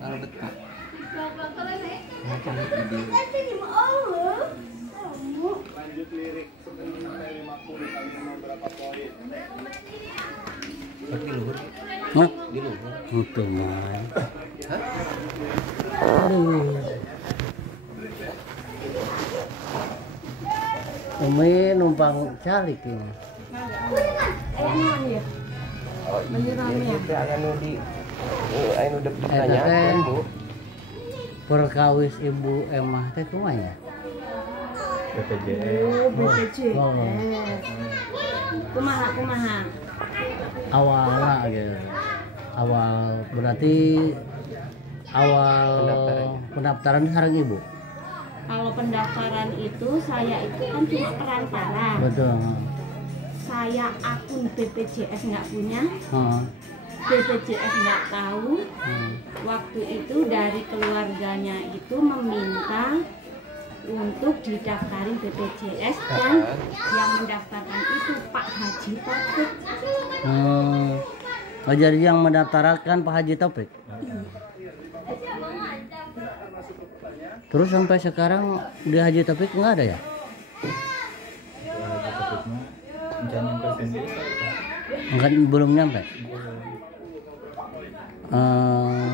Kalau dekat. Lanjut lirik sebelum sampai 50 kali berapa poin? Di luhur. Hah? Di luhur. Itu mah. Hah? Aduh. Umi numpang calik ini. Oh iya, itu aya nu di aya nu deket nanya Bu. Perkawis Ibu Emah teh kumaha ya? BPJS. Oh. Kumaha. Awalnya gitu. Awal berarti awal pendaftaran sareng Ibu. Kalau pendaftaran itu saya itu kan cuma perantara. Betul. Saya akun BPJS nggak punya, Heeh. BPJS nggak tahu. Waktu itu dari keluarganya itu meminta untuk didaftarin BPJS dan yang mendaftarkan itu Pak Haji Taufik. Oh, jadi yang mendaftarkan Pak Haji Taufik. Terus sampai sekarang di Haji Taufik nggak ada ya? Enggak, belum nyampe.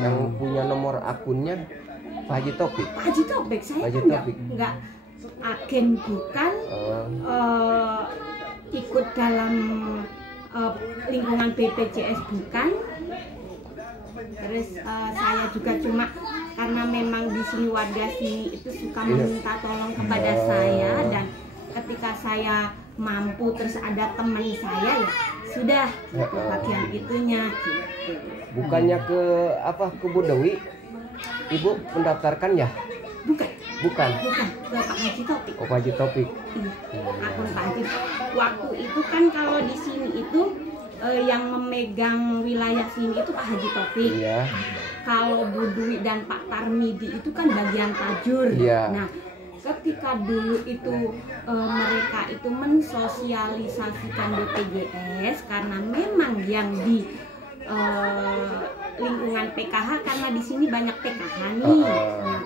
Yang punya nomor akunnya Pak Haji Taufik. Pak Haji Taufik, saya Haji kan Taufik. nggak agen bukan, ikut dalam lingkungan BPJS bukan. Terus saya juga cuma karena memang di sini warga sini itu suka meminta tolong kepada saya, dan ketika saya mampu terus ada teman saya ya sudah itu bagian itunya gitu. Bukannya ke apa ke Bu Dewi Ibu mendaftarkan ya? Bukan Bukan. ke Pak Haji Taufik. Oh, Pak Haji Taufik. Iya, akun Pak Haji. Waktu itu kan kalau di sini itu yang memegang wilayah sini itu Pak Haji Taufik. Iya. Kalau Bu Dwi dan Pak Tarmidi itu kan bagian tajur. Iya. Nah, ketika dulu itu mereka itu mensosialisasikan BPJS karena memang yang di lingkungan PKH, karena di sini banyak PKH nih. Nah,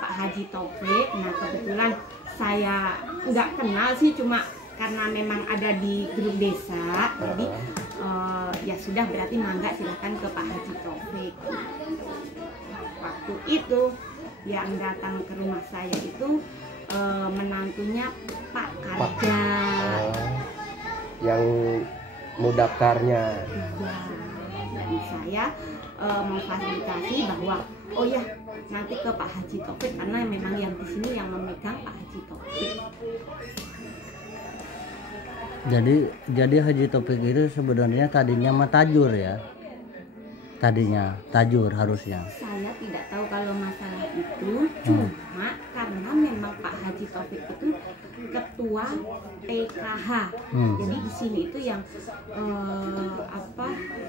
Pak Haji Taufik, nah kebetulan saya nggak kenal sih, cuma karena memang ada di grup desa, jadi ya sudah, berarti mangga silahkan ke Pak Haji Taufik. Waktu itu yang datang ke rumah saya itu menantunya Pak Karja. Yang mau daftarnya. Dan saya memfasilitasi bahwa oh ya nanti ke Pak Haji Taufik, karena memang yang di sini yang memegang Pak Haji Taufik. Jadi Haji Taufik itu sebenarnya tadinya mah tajur ya. Tadinya tajur harusnya. Saya tidak tahu kalau masalah itu, cuma karena memang Pak Haji Taufik itu ketua PKH. Jadi di sini itu yang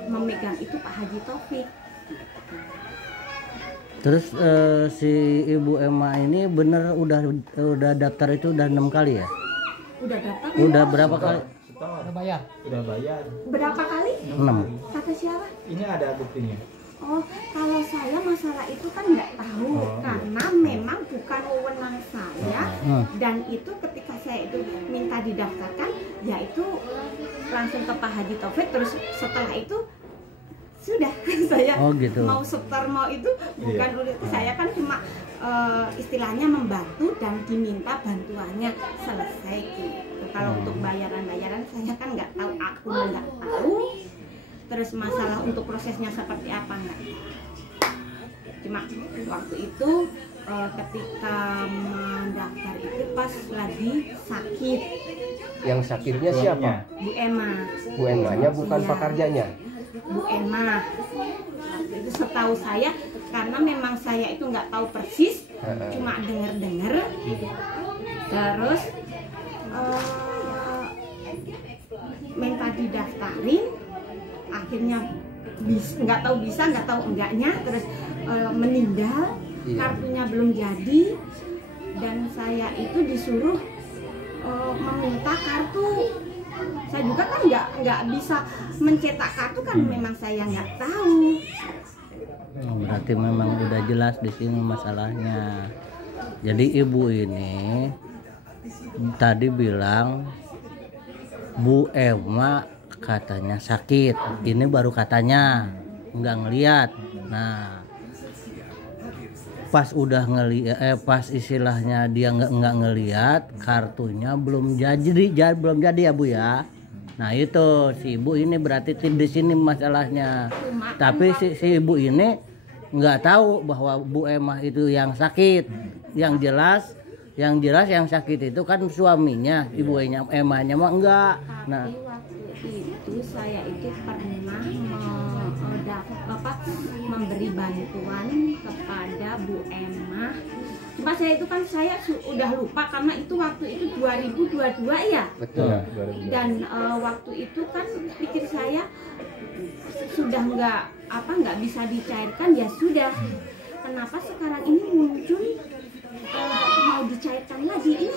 memegang itu Pak Haji Taufik. Terus si Ibu Emma ini bener udah daftar itu udah 6 kali ya? Udah daftar? Udah berapa kali? Udah bayar. Berapa kali? 6. Kata siapa? Ini ada buktinya. Oh, kalau saya masalah itu kan nggak tahu, karena memang bukan wewenang saya. Dan itu ketika saya itu minta didaftarkan, yaitu langsung ke Pak Haji Taufik. Terus setelah itu sudah saya gitu. mau setor mau itu bukan urusan saya, kan cuma istilahnya membantu dan diminta bantuannya selesai gitu. Kalau untuk bayaran saya kan nggak tahu, aku nggak tahu. Terus masalah untuk prosesnya seperti apa nggak tahu. Cuma waktu itu ketika mendaftar itu pas lagi sakit. Yang sakitnya siapa? Bu Emma. Bu Emma-nya bukan Pak Karjanya. Bu Emma. Itu setahu saya, karena memang saya itu nggak tahu persis, cuma dengar-dengar. Terus minta didaftarin, akhirnya nggak tahu bisa, nggak tahu enggaknya, terus meninggal, kartunya belum jadi, dan saya itu disuruh meminta kartu Saya juga kan nggak bisa mencetak kartu kan, memang saya nggak tahu. Berarti memang udah jelas di sini masalahnya. Jadi ibu ini tadi bilang Bu Emma katanya sakit. Ini baru katanya, nggak ngelihat. Nah, pas udah ngelihat, pas istilahnya dia nggak ngelihat, kartunya belum jadi ya Bu ya. Nah itu si ibu ini berarti di sini masalahnya. Tapi si ibu ini nggak tahu bahwa Bu Emma itu yang sakit. Yang jelas yang sakit itu kan suaminya, ibu Emmanya mah enggak. Nah, waktu itu saya itu pernah memberi bantuan kepada Bu Emma. Cuma saya itu kan udah lupa karena itu waktu itu 2022 ya. Betul. Dan waktu itu kan pikir saya sudah nggak bisa dicairkan, ya sudah. Kenapa sekarang ini muncul mau dicairkan lagi, ini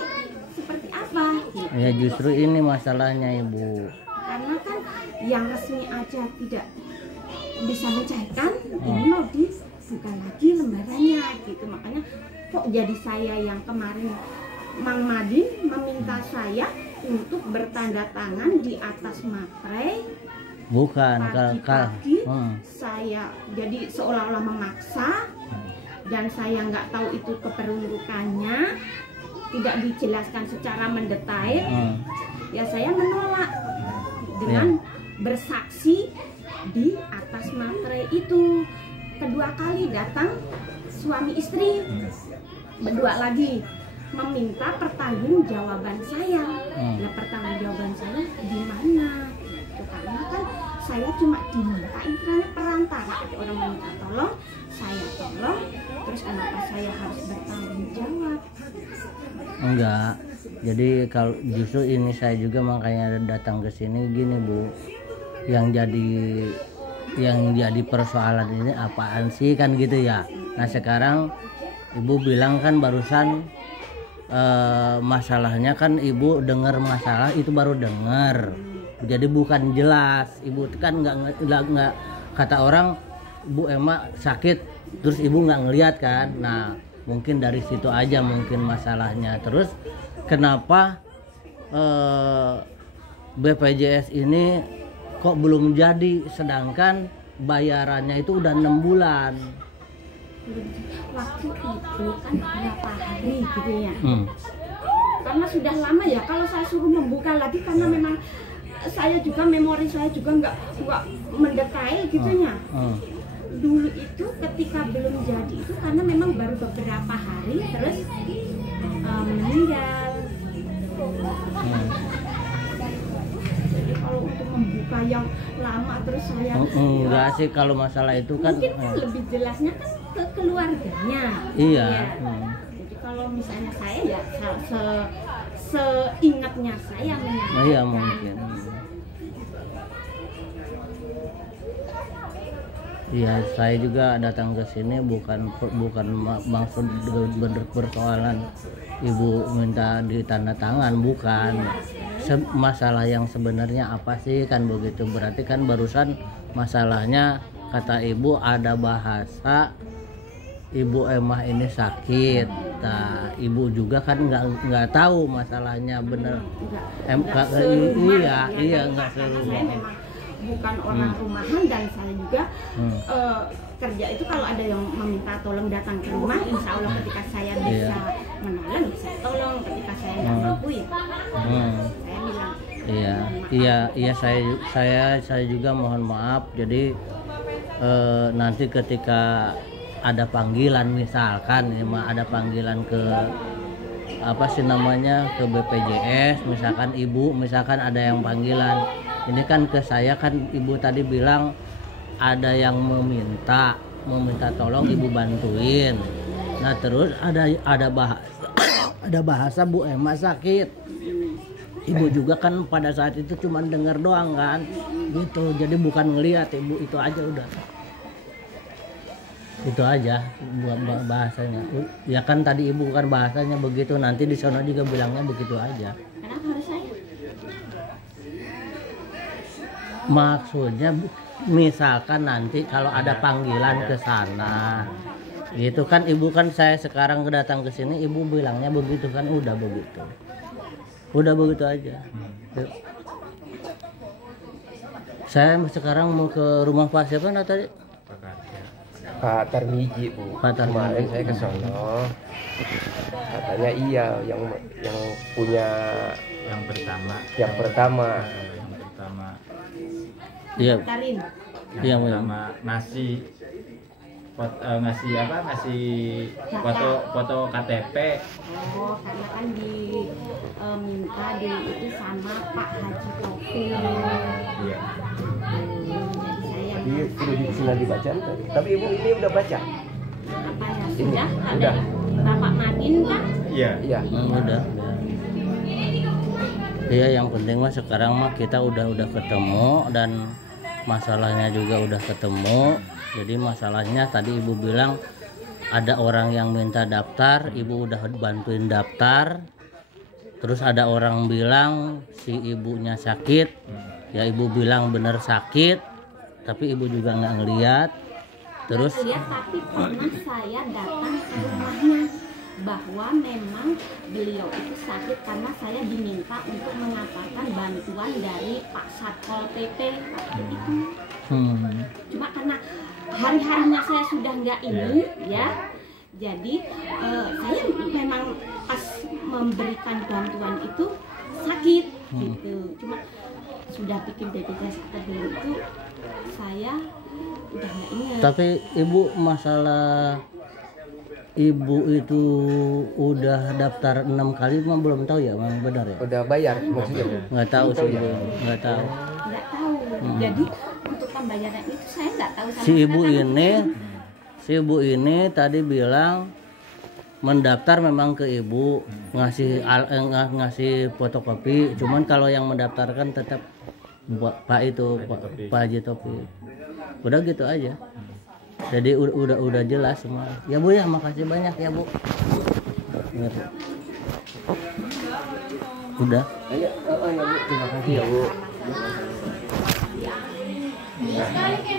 seperti apa? ya justru ini masalahnya Ibu. Karena kan yang resmi aja tidak bisa mencairkan, ini mau dibuka lagi lembarannya gitu. Makanya kok jadi saya yang kemarin Mang Madin meminta saya untuk bertanda tangan di atas materai. Bukan pagi-pagi saya jadi seolah-olah memaksa, dan saya nggak tahu itu keperuntukannya, tidak dijelaskan secara mendetail. Ya saya menolak dengan bersaksi di atas materai itu. Kedua kali datang suami istri berdua lagi meminta pertanggungjawaban saya. Nah, pertanggungjawaban saya di mana? Karena kan saya cuma diminta istilahnya perantara, ada orang meminta tolong, saya tolong, terus kenapa saya harus bertanggung jawab? Enggak. Jadi kalau justru ini saya juga makanya datang ke sini gini Bu. Yang jadi persoalan ini apaan sih kan gitu ya. Nah sekarang Ibu bilang kan barusan masalahnya kan Ibu dengar masalah itu baru dengar. Jadi bukan jelas. Ibu kan nggak kata orang Bu Emma sakit terus Ibu nggak ngelihat kan. Nah mungkin dari situ aja mungkin masalahnya. Terus kenapa BPJS ini kok belum jadi sedangkan bayarannya itu udah 6 bulan. Waktu itu kan berapa hari gitu ya. Karena sudah lama ya, kalau saya suruh membuka lagi karena memang saya juga memori saya juga nggak mendetail gitunya. Dulu itu ketika belum jadi itu karena memang baru beberapa hari terus meninggal. Jadi kalau untuk membuka yang lama terus saya enggak sih kalau masalah itu kan mungkin kan lebih jelasnya kan ke keluarganya. Iya. Jadi kalau misalnya saya ya seingatnya saya menyampaikan. Iya mungkin. Iya, saya juga datang ke sini bukan maksud persoalan Ibu minta ditanda tangan, bukan. Masalah yang sebenarnya apa sih kan begitu. Berarti kan barusan masalahnya kata Ibu ada bahasa Ibu Emma ini sakit. Nah, Ibu juga kan nggak tahu masalahnya bener. Iya nggak serumah. Bukan orang rumahan dan saya juga kerja itu kalau ada yang meminta tolong datang ke rumah, insya Allah ketika saya bisa menolong saya tolong, ketika saya nggak mampu ya saya bilang iya saya juga mohon maaf. Jadi nanti ketika ada panggilan misalkan ada panggilan ke apa sih namanya ke BPJS misalkan Ibu misalkan ada yang panggilan ini kan ke saya kan Ibu tadi bilang ada yang meminta tolong Ibu bantuin. Nah terus ada bahasa Bu Emma sakit. Ibu juga kan pada saat itu cuma dengar doang kan gitu. Jadi bukan ngelihat Ibu, itu aja udah. Itu aja bahasanya. Ya kan tadi Ibu kan bahasanya begitu, nanti di sana juga bilangnya begitu aja. kenapa harus saya? Maksudnya misalkan nanti kalau ada panggilan ke sana gitu kan, ibu kan saya sekarang datang ke sini ibu bilangnya begitu kan, udah begitu aja. Yuk. Saya sekarang mau ke rumah Pak siapa tadi? Pak Tarmiji, Bu. Pak Tarmiji. Kemarin saya ke sono. Katanya iya yang punya yang pertama. yang pertama. Iya. Tarin. Yang Pertama ngasih foto KTP. Oh, karena kan minta itu sama Pak Haji Taufik. Iya. Tadi sudah dibaca tadi. Tapi ibu ini udah baca. Apa ya Ini, sudah? udah. Ada Bapak Madin kan? Iya. Iya. Udah. Iya, yang penting mah sekarang mah kita udah ketemu dan masalahnya juga udah ketemu. Jadi masalahnya tadi ibu bilang ada orang yang minta daftar, ibu udah bantuin daftar. Terus ada orang bilang si ibunya sakit, ya ibu bilang bener sakit, tapi ibu juga nggak ngeliat. Terus Lihat, tapi pernah saya datang ke rumahnya bahwa memang beliau itu sakit karena saya diminta untuk mengantarkan bantuan dari Pak Satpol PP waktu itu. Cuma karena hari-harinya saya sudah nggak ini ya, jadi saya memang pas memberikan bantuan itu sakit gitu. Cuma sudah bikin BPJS belum itu saya udah nggak ingat. tapi ibu masalah ibu itu udah daftar 6 kali mah belum tahu ya, memang benar ya? Udah bayar maksudnya, Bu? Nggak tahu sih ibu, nggak tahu. Nggak tahu. Jadi untuk pembayaran itu saya nggak tahu sama Si ibu sekali. ini tadi bilang mendaftar memang ke ibu, ngasih fotokopi, cuman kalau yang mendaftarkan tetap Pak Haji Taufik. Udah gitu aja. Jadi udah jelas semua. Ya Bu ya, makasih banyak ya Bu. Udah. Ya, Bu. Terima kasih ya, Bu. Sama-sama.